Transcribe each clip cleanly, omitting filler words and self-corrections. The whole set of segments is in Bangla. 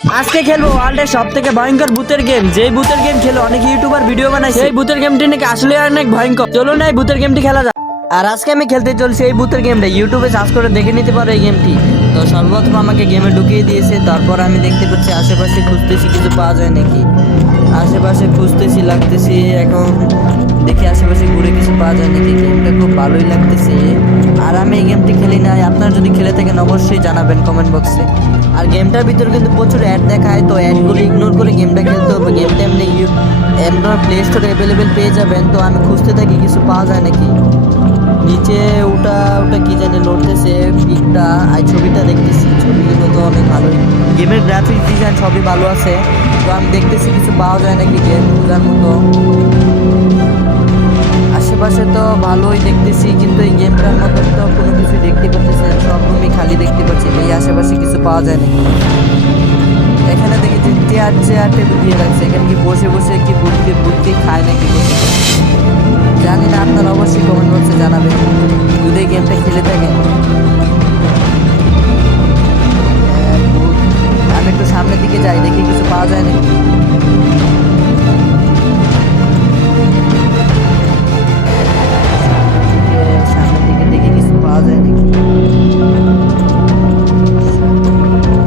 আজকে খেলবো ওয়ার্ল্ডের সব থেকে ভয়ঙ্কর ভূতের গেম। যেই ভূতের গেম খেলে অনেক ইউটিউবার ভিডিও বানায়, সেই ভূতের গেমটি নাকি আসলে অনেক ভয়ঙ্কর। চলো না এই ভূতের গেমটি খেলা যাক। আর আজকে আমি খেলতে চলছি এই ভূতের গেমটা। ইউটিউবে সার্চ করে দেখে নিতে পারো এই গেমটি। তো সর্বপ্রথম আমাকে গেমে ঢুকিয়ে দিয়েছে। তারপর আমি দেখতে পাচ্ছি আশেপাশে খুঁজতেছি কিছু পাওয়া যায় নাকি। আশেপাশে খুঁজতেছি, লাগতেছি। এখন দেখি আশেপাশে ঘুরে কিছু পাওয়া যায় নাকি। গেমটা খুব ভালোই লাগতেছে। আর আমি এই গেমটি খেলি নাই। আপনারা যদি খেলে থাকেন অবশ্যই জানাবেন কমেন্ট বক্সে। আর গেমটার ভিতরে কিন্তু প্রচুর অ্যাড দেখায়, তো অ্যাডগুলো ইগনোর করে গেমটা খেলতে হবে। গেমটা এমনি অ্যান্ড্রয়েড প্লে স্টোরে অ্যাভেলেবেল পেয়ে যাবেন। তো আমি খুঁজতে থাকি কিছু পাওয়া যায় নাকি। নিচে ওটা কি জানি লড়তেছে পিকটা, আর ছবিটা দেখতেছি। ছবিগুলো তো অনেক ভালোই, গেমের গ্রাফিক্স ডিজাইন সবই ভালো আছে। তো আমি দেখতেছি কিছু পাওয়া যায় নাকি গেম খোঁজার মতো। আশেপাশে তো ভালোই দেখতেছি, কিন্তু এই গেমটার মতো তো কোনো কিছু দেখতে পাচ্ছি না। সব রুমই খালি দেখতে পাচ্ছি। এই আশেপাশে কিছু পাওয়া যায় নাকি। এখানে দেখি যে চেয়ার টেবিল দিয়ে রাখছে। এখানে কি বসে বসে কি বুটকে খায় নাকি বসে, জানি না। আপনারা অবশ্যই কমেন্ট বক্সে জানাবেন যদি এই গেমটা খেলে থাকেন। আমি একটু সামনের দিকে যাই, দেখি কিছু পাওয়া যায় নাকি। সামনের দিকে দেখি কিছু পাওয়া যায় নাকি।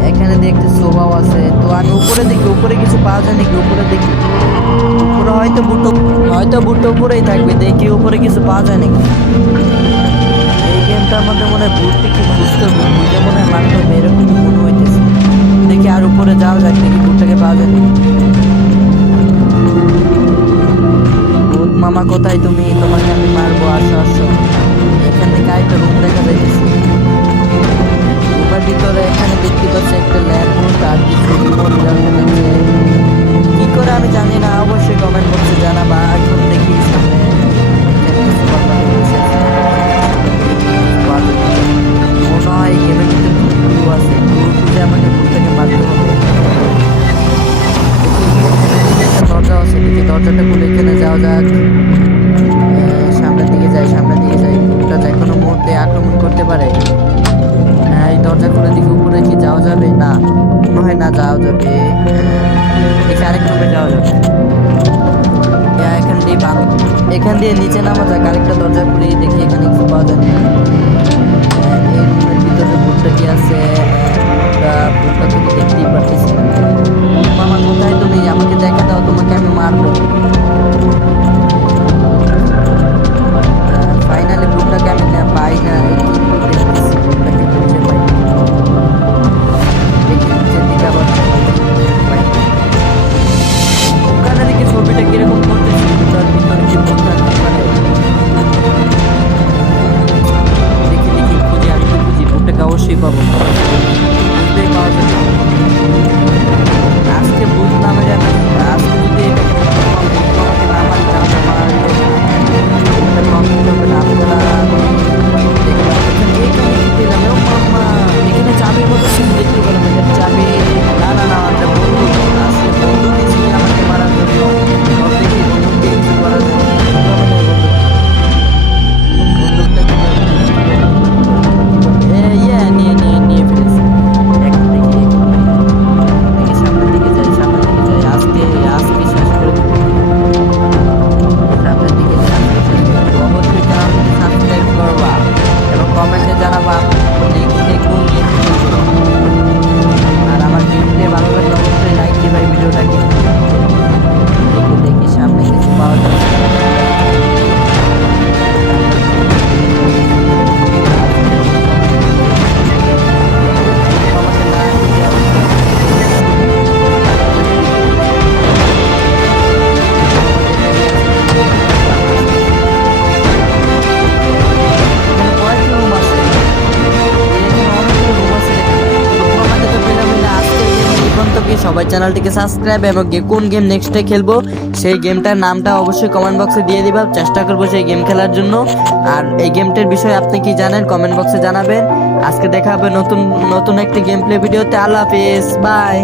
এখানে দেখতে শোভাও আছে। তো আমি উপরে দেখি, উপরে কিছু পাওয়া যায় নাকি। উপরে দেখি, উপরে হয়তো বুটো উপরেই থাকবে। দেখি উপরে কিছু পাওয়া যায় নাকি। এই গেমটার মধ্যে মনে হয় ভূত কি বুঝতে বুঝে মনে হয় মারতে হবে, এরকমই মনে হইতেছে। দেখি আর উপরে যাওয়া যাক, দেখি ভূতটাকে পাওয়া যায় নাকি। ভূত মামা কোথায় তুমি? তোমাকে আমি মারবো, আসো আসো। এখান থেকে আরেকটা রুম দেখা যাইতেছে। রুমের ভিতরে এখানে দেখতে পাচ্ছি একটা ল্যাম্প আর কিছু রিমোট দেখা যাচ্ছে। কি করে আমি জানি না, অবশ্যই কমেন্ট বক্সে জানাবা। এখন দেখি সামনে মনে হয় গেমের ভিতরে ক্লু আছে। ক্লু খুঁজে আমাকে ভূতটাকে মারতে হবে। একটা দরজা আছে, দেখি দরজাটা খুলে এখানে যাওয়া যাক। সামনের দিকে যাই। ভূতটা যে কোনো মুহূর্তে আক্রমণ করতে পারে। হ্যাঁ, এই দরজা খুলে দেখি উপরে কি যাওয়া যাবে। না, মনে হয় না যাওয়া যাবে। দেখি আরেক রুমে যাওয়া যাবে। এখান দিয়ে নিচে নামা যাক। আরেকটা দরজা খুলে দেখি এখানে কিছু পাওয়া যায়। এই রুমের ভিতরে ভূতটা কি আছে। ভূতটা তুমি দেখতেই পারতেছি না। মামা কোথায় তুমি? আমাকে দেখা দাও, তোমাকে আমি মারবো। ফাইনালি ভূতটাকে আমি পাই না, কিন্তু দেখতেছি ভূতটাকে খুঁজে পাই। দেখি নিচের দিকে আবার পাই। ওখানে দেখি ছবিটা কিরকম করতেছি। তার ভিতরে কি ভূত থাকতে পারে। দেখি খুঁজি, আমি তো খুঁজি। ভূতটাকে অবশ্যই পাবো, বুঝতেই পাওয়া যাবে। আজকে ভূত নামে যাবে। আজকে যদি এটাকে আমাকে না মারি তাহলে আমার এটা কমপ্লিট হবে না। এখানে চাবির মতো কিছু দেখতে পেলাম। এটা চাবি না, একটা বন্ধু আসলে বন্ধু দিয়েছিল আমাকে মারার জন্য। দেখি বন্ধু দিয়ে কিছু করা যায়। নিয়ে ফেলেছি। এখন দেখি সামনের দিকে যাই। আজকে শেষ করে দেবো। সামনের দিকে যাই। অবশ্যই চ্যানেলটিকে সাবস্ক্রাইব করবা এবং কমেন্টে জানাবা লিখতে কোন গেম খেলছো। আর আমার গেমটি ভালো লাগলে অবশ্যই লাইক দিবা এই ভিডিওটাকে। দেখি সামনে কিছু পাওয়া যায়। সবাই চ্যানেলটিকে সাবস্ক্রাইব এবং কোন গেম নেক্সটে খেলবো সেই গেমটার নামটা অবশ্যই কমেন্ট বক্সে দিয়ে দিবা। চেষ্টা করবো সেই গেম খেলার জন্য। আর এই গেমটার বিষয়ে আপনি কি জানেন কমেন্ট বক্সে জানাবেন। আজকে দেখা হবে নতুন একটি গেম প্লে ভিডিওতে। আল্লাহ হাফেজ, বাই।